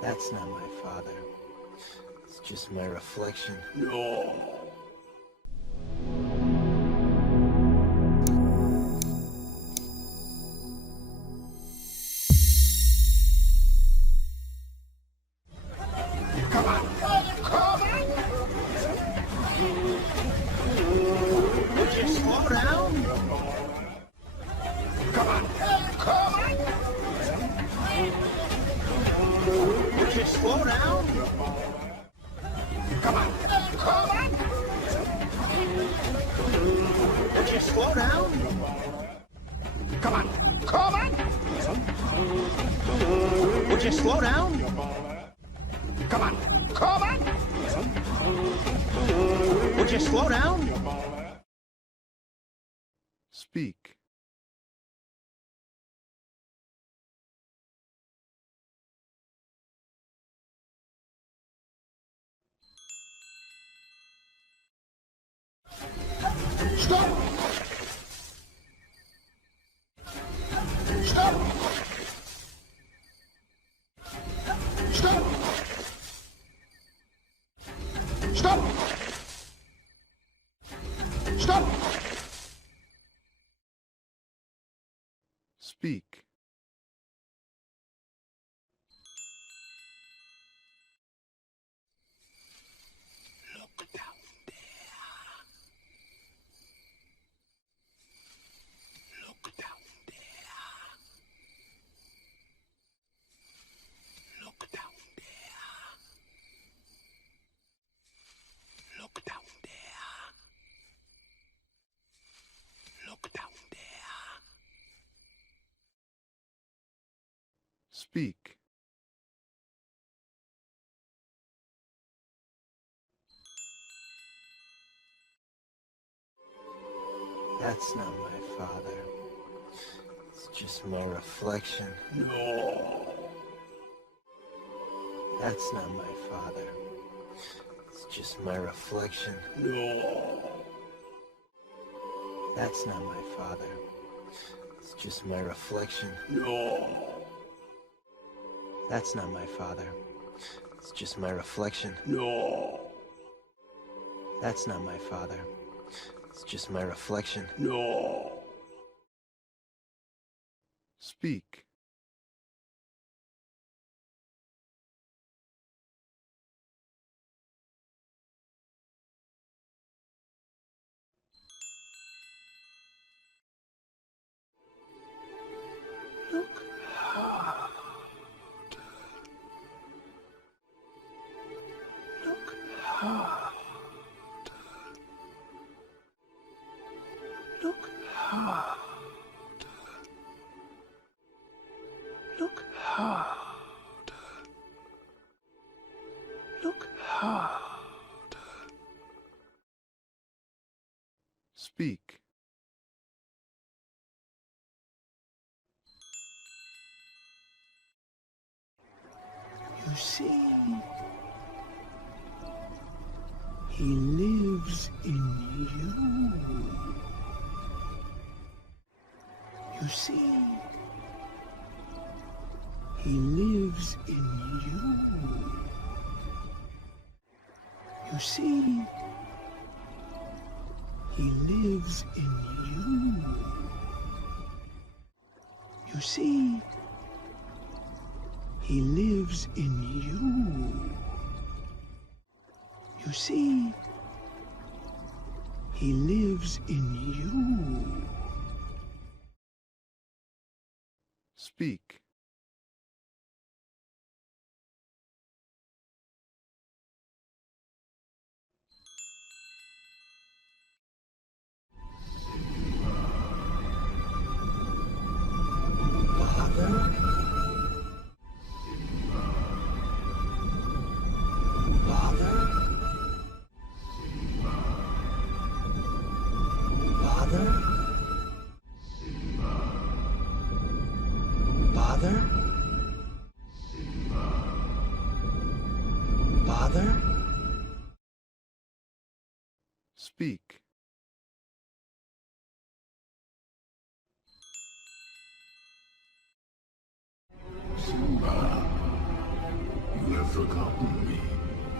That's not my father. It's just my reflection. No. Slow down. Come on. Come on. Would you slow down? Come on. Come on. Would you slow down? Come on. Come on. Would you slow down? Speak. Stop! Stop! Stop! Stop! Stop! Speak. Look down there. Look down there. Look down there. Look down there. Look down there. Speak. That's not my father. It's just my reflection. No. That's not my father. It's just my reflection. No. That's not my father. It's just my reflection. No. That's not my father. It's just my reflection. No. That's not my father. It's just my reflection. No. Speak. Look hard. Look hard. Look hard. Look hard. Look hard. Speak. You see, he lives in you. You see, he lives in you. You see, he lives in you. You see, he lives in you. You see, he lives in you. Speak. Father? Father? Father? Father? Father? Speak. Simba, have forgotten me.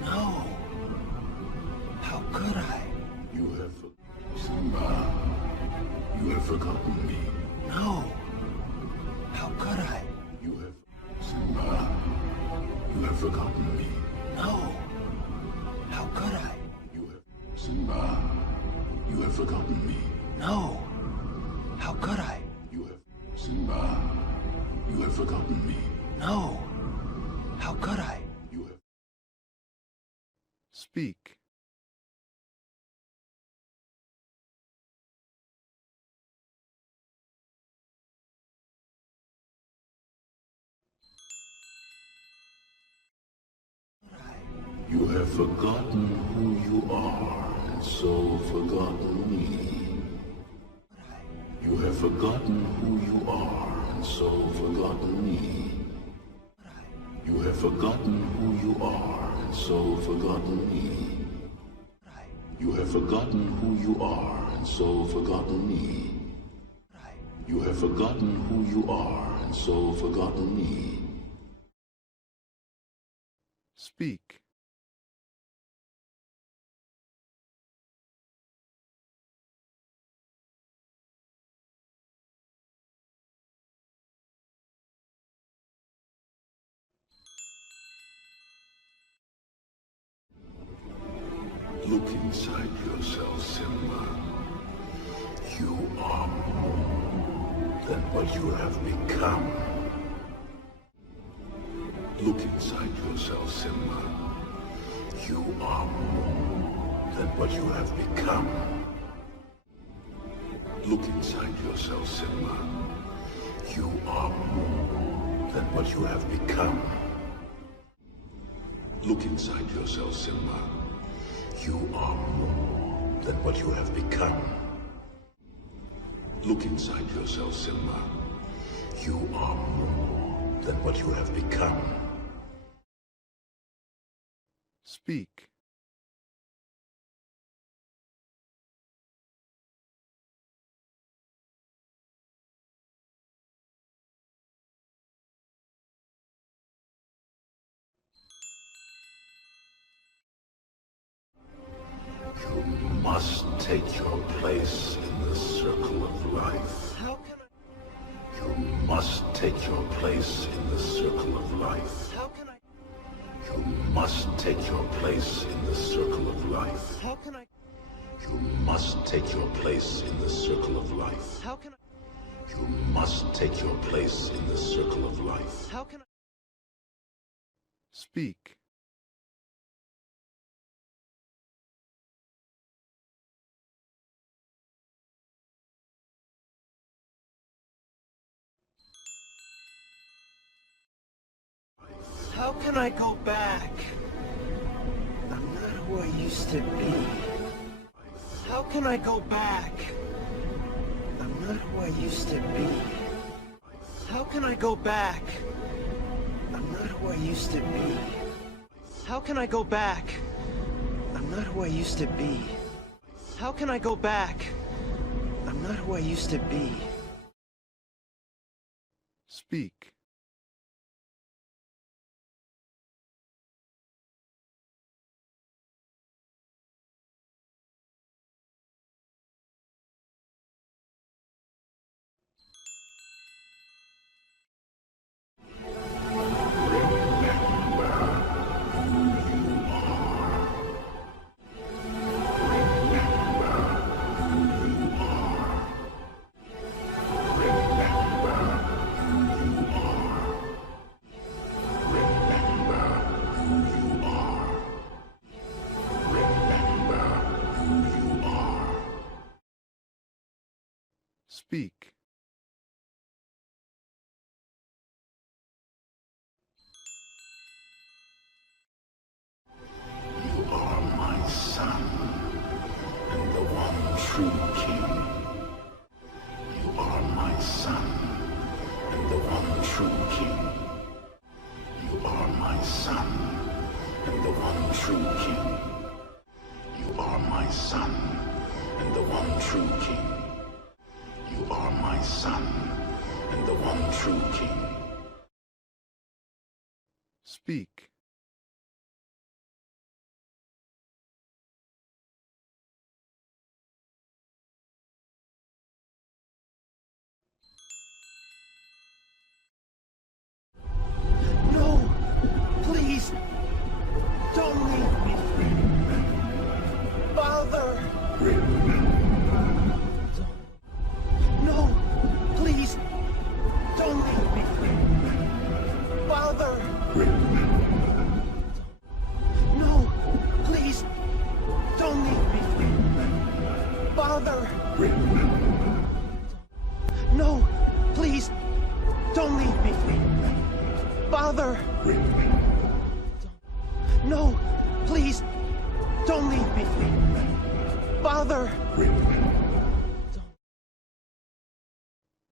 No. How could I? You have Simba. You have forgotten me. No. How could I? You have Simba. You have forgotten me. No. How could I? You have Simba. You have forgotten me. No. How could I? You have Simba. You have forgotten me. No. How could I? You have Speak. You have forgotten who you are, and so forgotten me. You have forgotten who you are, and so forgotten me. You have forgotten who you are, and so forgotten me. You have forgotten who you are, and so forgotten me. You have forgotten who you are, and so forgotten me. Speak. Look inside yourself, Simba. You are more than what you have become. Look inside yourself, Simba. You are more than what you have become. Look inside yourself, Simba. You are more than what you have become. Look inside yourself, Simba. You are more than what you have become. Look inside yourself, Simba. You are more than what you have become. Speak. You must take your place in the circle of life. How can I? You must take your place in the circle of life. How can I? You must take your place in the circle of life. How can I? You must take your place in the circle of life. How can I? You must take your place in the circle of life. How can I? Speak. How can I go back? I'm not who I used to be. How can I go back? I'm not who I used to be. How can I go back? I'm not who I used to be. How can I go back? I'm not who I used to be. How can I go back? I'm not who I used to be. Speak. Speak. You are my son, and the one true king. You are my son, and the one true king. You are my son, and the one true king. You are my son, and the one true king. You are my son, and the one true king. Speak. No, please, don't leave me. Father. No, please, don't leave me. Father. No, please, don't leave me. Father.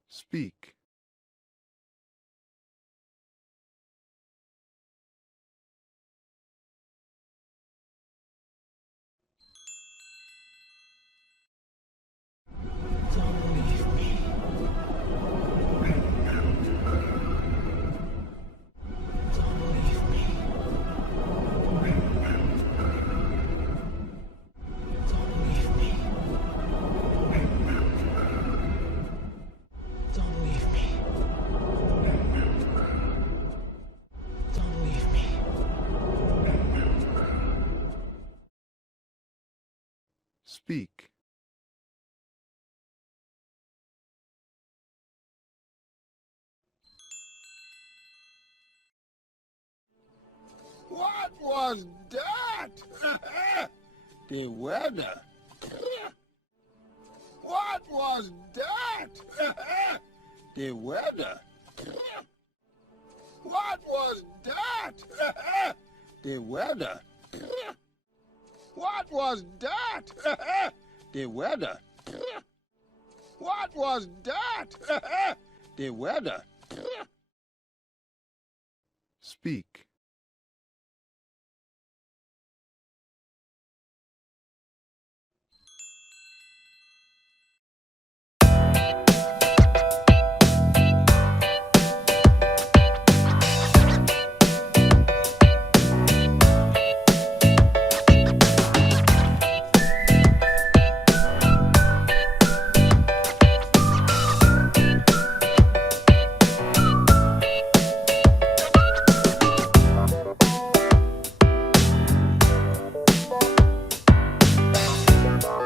Speak. Don't leave me. Don't leave me. Don't leave me. Don't leave me. Don't leave me. Speak. What was that? The weather. What was that? The weather. What was that? The weather. What was that? The weather. What was that? The weather. Speak.